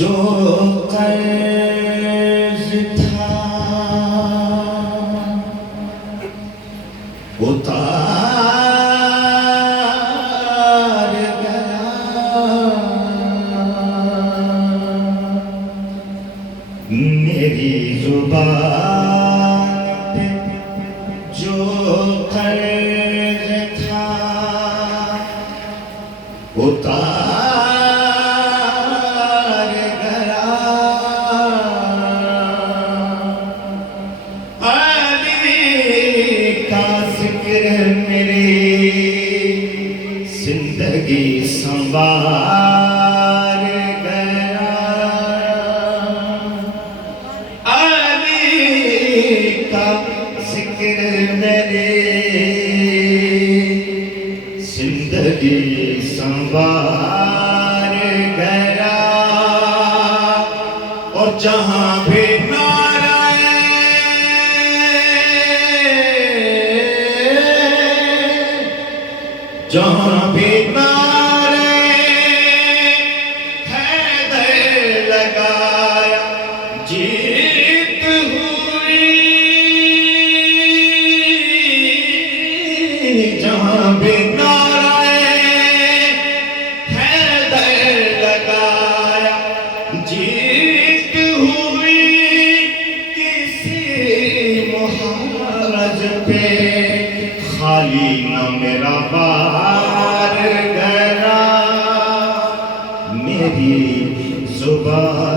جو قرض تھا اتار گیا، میری زبان پہ جو قرض تھا اتار گیا، علی کا ذکر میری زندگی سنوار گیا، علی کا ذکر میری زندگی سنوار گیا، اور جہاں بھی نعرہ جہاں بھی نعرہ حیدر لگایا، جیت ہوئی، جہاں بھی نعرہ حیدر لگایا، جیت ہوئی، کسی محاذ پہ خالی نہ میرا بار گیا، میری زبان